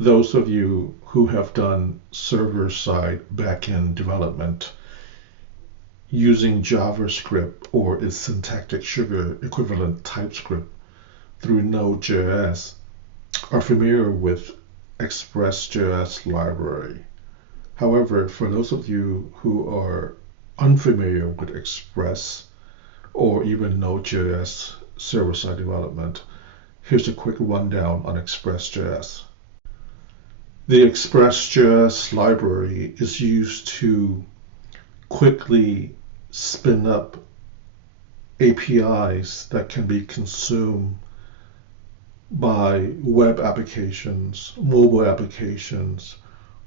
Those of you who have done server-side backend development using JavaScript or its syntactic sugar equivalent TypeScript through NodeJS are familiar with Express JS library. However, for those of you who are unfamiliar with Express or even NodeJS server-side development, here's a quick rundown on Express JS. The Express JS library is used to quickly spin up APIs that can be consumed by web applications, mobile applications,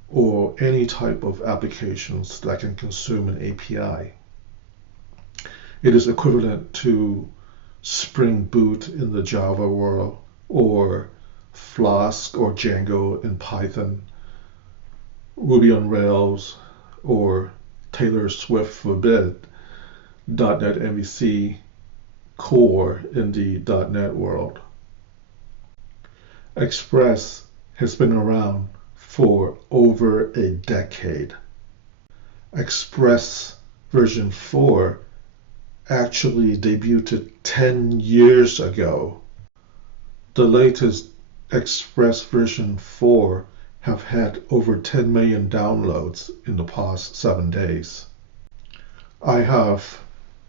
or any type of applications that can consume an API. It is equivalent to Spring Boot in the Java world, or Flask or Django in Python, Ruby on Rails, or Taylor Swift forbid, .NET MVC Core in the .NET world. Express has been around for over a decade. Express version 4 actually debuted 10 years ago. The latest Express version 4 have had over 10 million downloads in the past 7 days. I have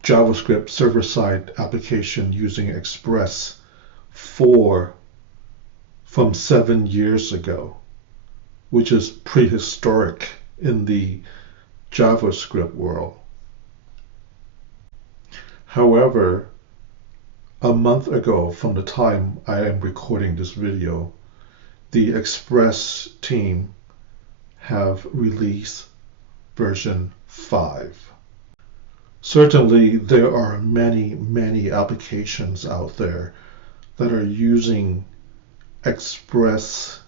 JavaScript server-side application using Express 4 from 7 years ago, which is prehistoric in the JavaScript world. However, a month ago from the time I am recording this video, the Express team have released version 5. Certainly, there are many applications out there that are using Express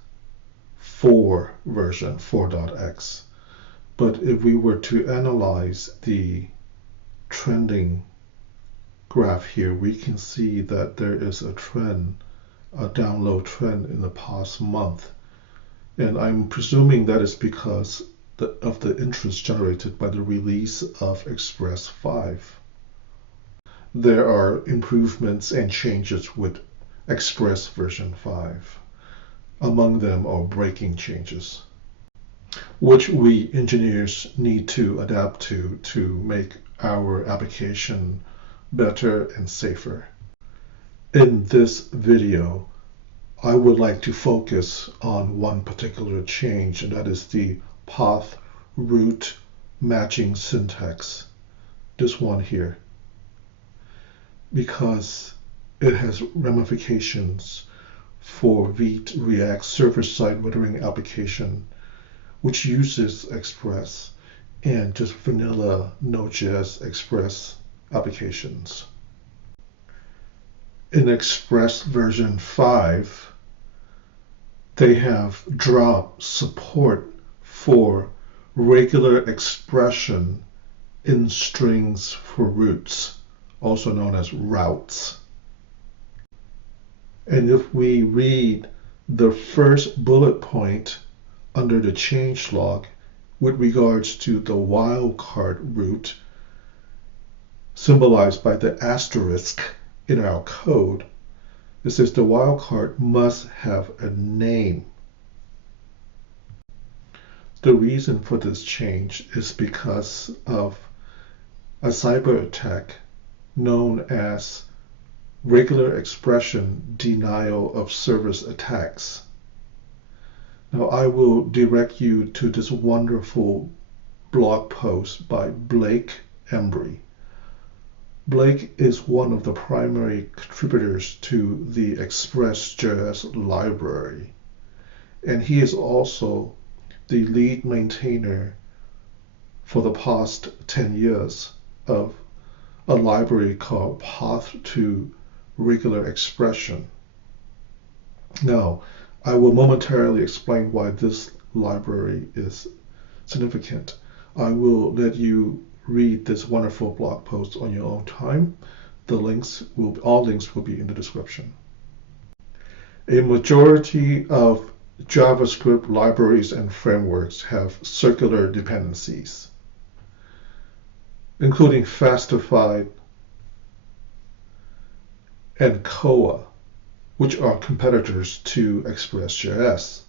4 version 4.x. But if we were to analyze the trending graph here, we can see that there is a trend, a download trend in the past month. And I'm presuming that is because of the interest generated by the release of Express 5. There are improvements and changes with Express version 5. Among them are breaking changes, which we engineers need to adapt to make our application better and safer. In this video, I would like to focus on one particular change, and that is the path route matching syntax, this one here, because it has ramifications for Vite React server-side rendering application, which uses Express, and just vanilla NodeJS Express applications. In Express version 5, they have dropped support for regular expression in strings for routes, also known as routes. And if we read the first bullet point under the changelog with regards to the wildcard route, symbolized by the asterisk in our code, it says the wildcard must have a name. The reason for this change is because of a cyber attack known as regular expression denial of service attacks. Now I will direct you to this wonderful blog post by Blake Embry. Blake is one of the primary contributors to the Express JS library, and he is also the lead maintainer for the past 10 years of a library called Path to Regular Expression. Now, I will momentarily explain why this library is significant. I will let you read this wonderful blog post on your own time. All links will be in the description. A majority of JavaScript libraries and frameworks have circular dependencies, including Fastified and Koa, which are competitors to Express JS.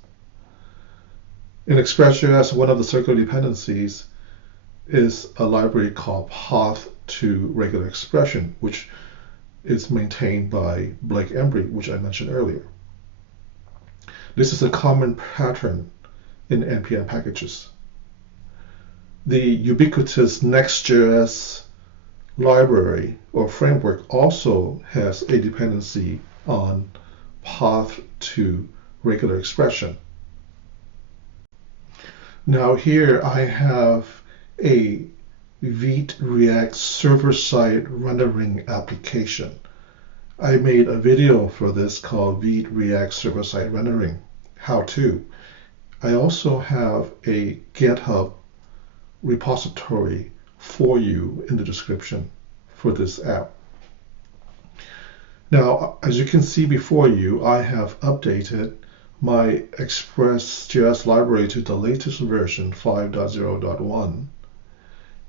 In Express JS, one of the circular dependencies is a library called path to regular expression, which is maintained by Blake Embry, which I mentioned earlier. This is a common pattern in NPM packages. The ubiquitous Next.js library or framework also has a dependency on path to regular expression. Now here I have a Vite React server-side rendering application. I made a video for this called Vite React server-side rendering how-to. I also have a GitHub repository for you in the description for this app. Now, as you can see before you, I have updated my Express JS library to the latest version 5.0.1.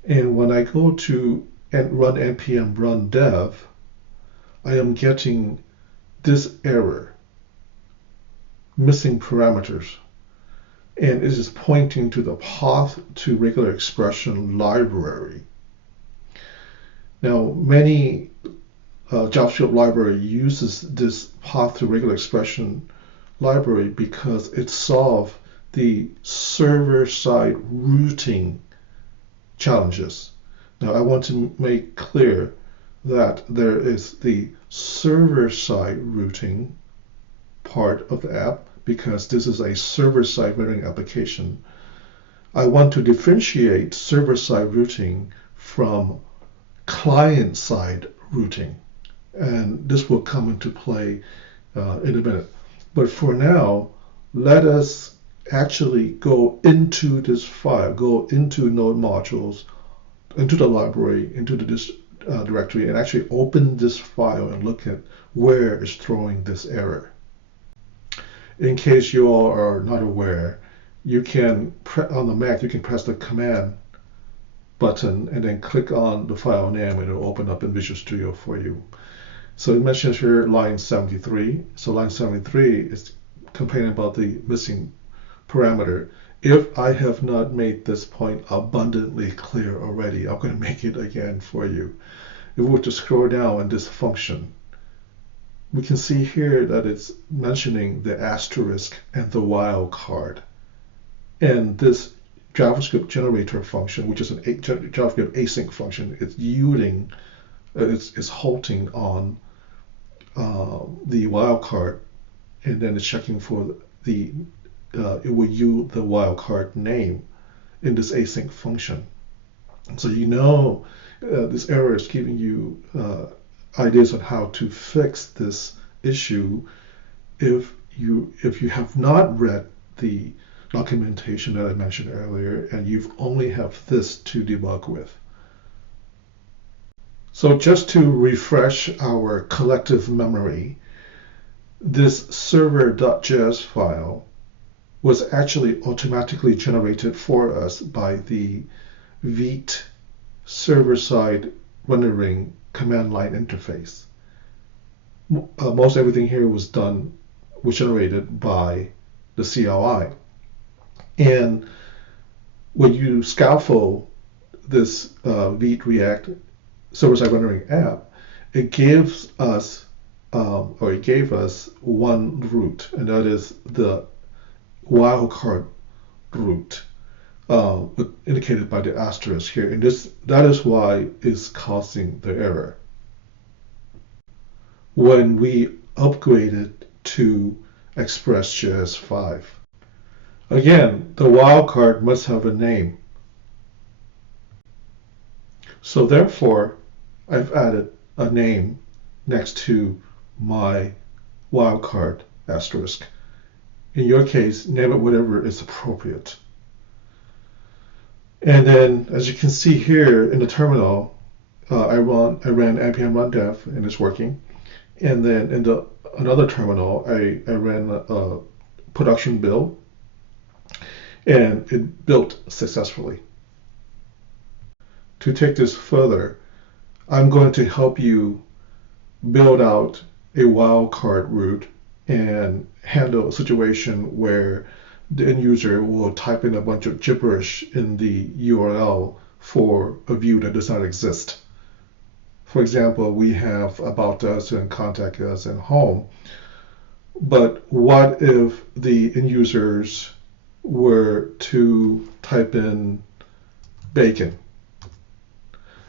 And when I go to run npm run dev, I am getting this error, missing parameters. And it is pointing to the path to regular expression library. Now, many JavaScript library uses this path to regular expression library because it solves the server-side routing challenges. Now, I want to make clear that there is the server-side routing part of the app because this is a server-side rendering application. I want to differentiate server-side routing from client-side routing, and this will come into play in a minute. But for now, let us actually go into this file, go into Node modules, into the library, into this directory, and actually open this file and look at where it's throwing this error. In case you all are not aware, you can, on the Mac, you can press the command button and then click on the file name and it'll open up in Visual Studio for you. So it mentions here line 73. So line 73 is complaining about the missing parameter. If I have not made this point abundantly clear already, I'm going to make it again for you. If we were to scroll down in this function, we can see here that it's mentioning the asterisk and the wildcard. And this JavaScript generator function, which is an JavaScript async function, it's yielding, it's halting on the wildcard, and then it's checking for the, it will yield the wildcard name in this async function. So you know this error is giving you ideas on how to fix this issue if you have not read the documentation that I mentioned earlier and you've only have this to debug with. So just to refresh our collective memory, this server.js file was actually automatically generated for us by the Vite server-side rendering command line interface. Most everything here was generated by the CLI. And when you scaffold this Vite React server-side rendering app, it gives us, or it gave us one root, and that is the wildcard root, indicated by the asterisk here. And that is why it's causing the error. When we upgraded to Express JS 5. Again, the wildcard must have a name. So therefore, I've added a name next to my wildcard asterisk. In your case, name it whatever is appropriate. And then, as you can see here in the terminal, I ran npm run dev and it's working. And then in another terminal, I ran production build, and it built successfully. To take this further, I'm going to help you build out a wildcard route and handle a situation where the end user will type in a bunch of gibberish in the URL for a view that does not exist. For example, we have about us and contact us and home. But what if the end users were to type in bacon?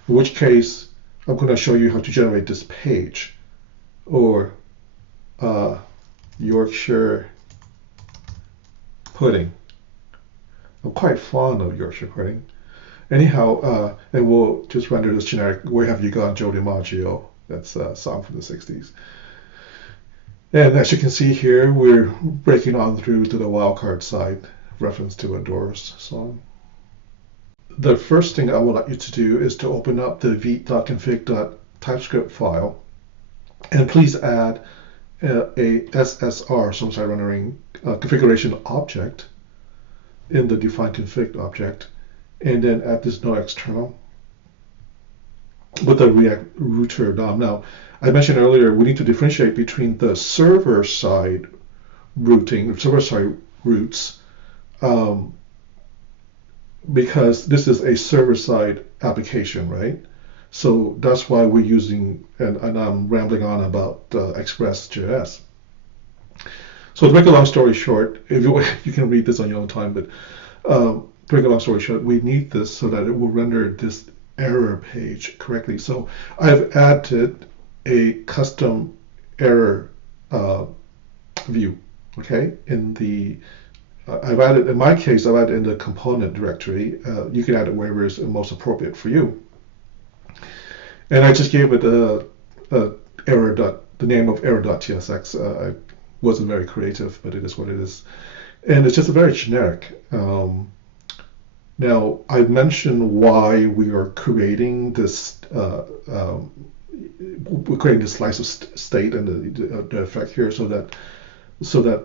In which case, I'm going to show you how to generate this page, or Yorkshire pudding. I'm quite fond of Yorkshire pudding. Anyhow, and we'll just render this generic "Where Have You Gone, Joe DiMaggio?" That's a song from the 60s. And as you can see here, we're breaking on through to the wildcard side, reference to a Doors song. The first thing I would like you to do is to open up the vite.config.typescript file, and please add a SSR, server-side rendering configuration object in the define config object, and then add this no external with the React router DOM. Now, I mentioned earlier we need to differentiate between the server-side routing, server-side routes, because this is a server-side application, right? So that's why we're using, and I'm rambling on about Express JS. So to make a long story short, if you can read this on your own time, but to make a long story short, we need this so that it will render this error page correctly. So I've added a custom error view, okay? In my case, I've added in the component directory. You can add it wherever is most appropriate for you. And I just gave it the name of error.tsx. I wasn't very creative, but it is what it is. And it's just very generic. Now, I mentioned why we are creating this, we're creating this slice of state and the effect here so that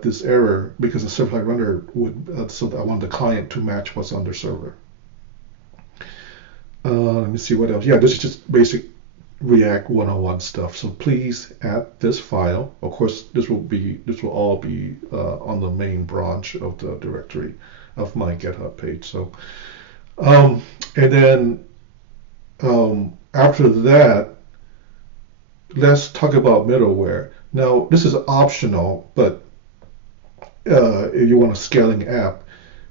this error, because the server-side render would, so that I want the client to match what's on the server. Let me see what else. Yeah, this is just basic React 101 stuff. So please add this file. Of course, this will all be on the main branch of the directory of my GitHub page. So, and then after that, let's talk about middleware. Now, this is optional, but if you want a scaling app,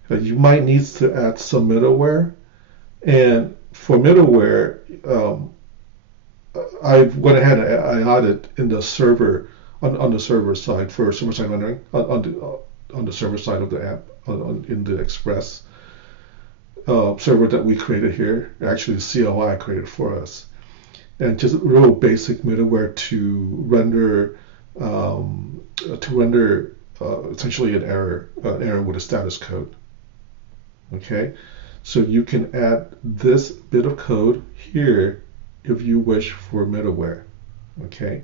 you might need to add some middleware. And for middleware, I went ahead and I added in the server, on the server side for server-side rendering, on the server side of the app, in the Express server that we created here, actually the CLI created for us. And just real basic middleware to render essentially an error with a status code. Okay, so you can add this bit of code here if you wish for middleware. Okay,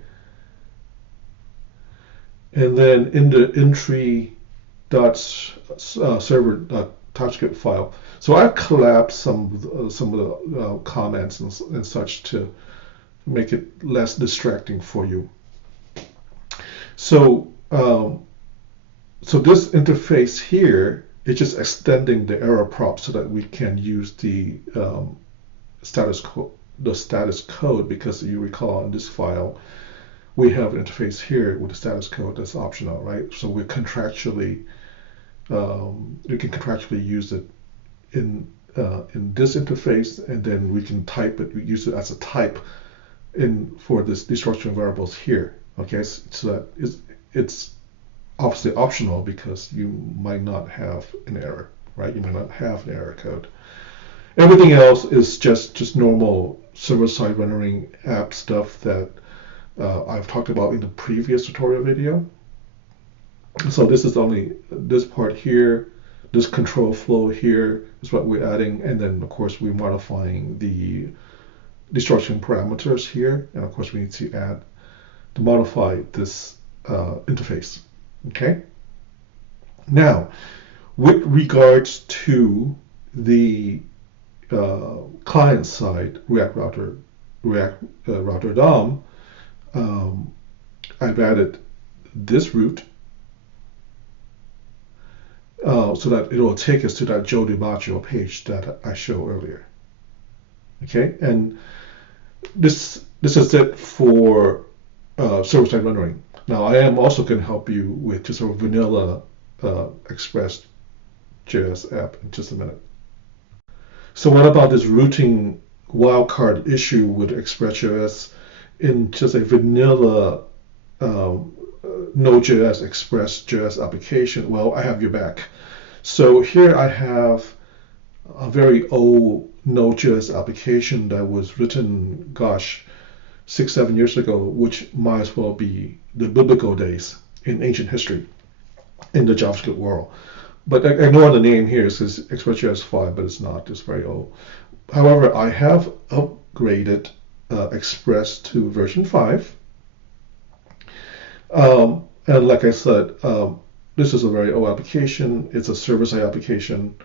and then in the entry.server.typescript file, so I've collapsed some of the comments and such to make it less distracting for you. So so this interface here is just extending the error prop so that we can use the status code, because you recall in this file we have an interface here with the status code that's optional, right? So we're contractually we can contractually use it in this interface, and then we can type it. We use it as a type for these structural variables here. Okay, so that it's obviously optional because you might not have an error, right? You might not have an error code. Everything else is just normal server-side rendering app stuff that I've talked about in the previous tutorial video. So this is only this part here, this control flow here is what we're adding, and then of course we're modifying the destruction parameters here, and of course we need to modify this interface. Okay, Now, with regards to the client side React router DOM, I've added this route so that it will take us to that Jody module page that I showed earlier. Okay, and this is it for server-side rendering. Now, I am also going to help you with just a vanilla Express JS app in just a minute. So what about this routing wildcard issue with Express JS in just a vanilla NodeJS Express JS application? Well, I have your back. So here I have a very old NodeJS application that was written, gosh, 6-7 years ago, which might as well be the biblical days in ancient history in the JavaScript world. But ignore the name here. It says Express JS 5, but it's not. It's very old. However, I have upgraded Express to version 5. And like I said, this is a very old application. It's a server-side application.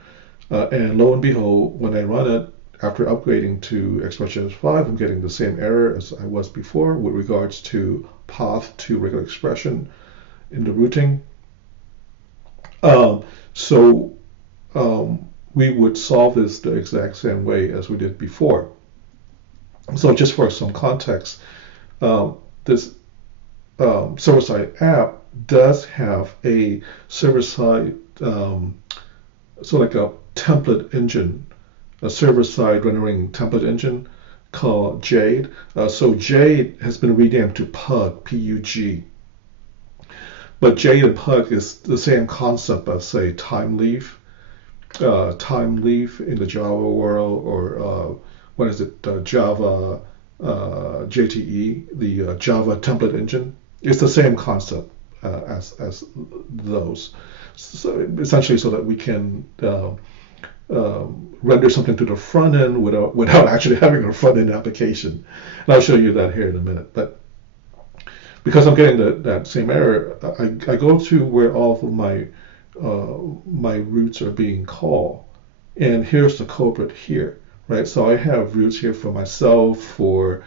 And lo and behold, when I run it, after upgrading to Express JS 5, I'm getting the same error as I was before with regards to path to regular expression in the routing. So we would solve this the exact same way as we did before. So just for some context, this server-side app does have a server-side, so like a template engine, a server-side rendering template engine called Jade. So Jade has been renamed to Pug, P-U-G. But Jade and Pug is the same concept as, say, Timeleaf in the Java world, or what is it, Java JTE, the Java template engine. It's the same concept as those. So essentially, so that we can render something to the front end without actually having a front end application. And I'll show you that here in a minute. But because I'm getting that same error, I go to where all of my routes are being called, and here's the culprit here, right? So I have routes here for myself, for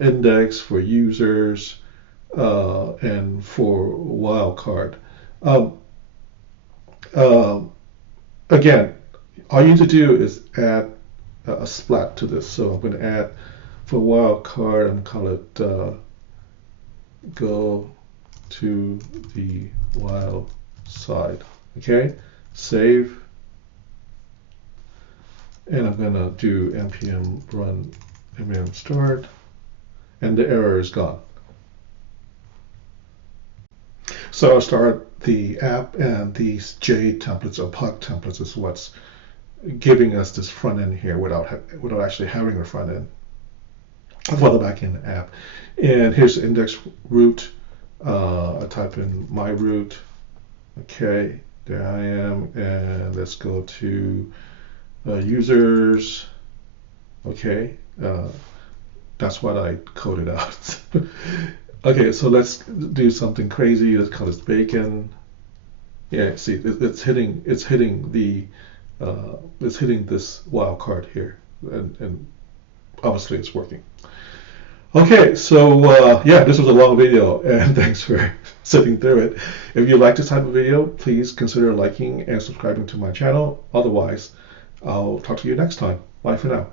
index, for users, and for wildcard. Again, all you need to do is add a splat to this. So I'm going to add for wildcard, I'm call it go to the wild side. Okay, save, and I'm going to do npm run npm start, and the error is gone. So I'll start the app, and these Jade templates or Pug templates is what's giving us this front end here without actually having a front end for the backend app. And here's the index root. I type in my root. Okay, there I am, and let's go to users. Okay, that's what I coded out. Okay, so let's do something crazy. Let's call this bacon. Yeah, see, it's hitting this wildcard here, and obviously it's working. Okay, so yeah, this was a long video, and thanks for sitting through it. If you like this type of video, please consider liking and subscribing to my channel. Otherwise, I'll talk to you next time. Bye for now.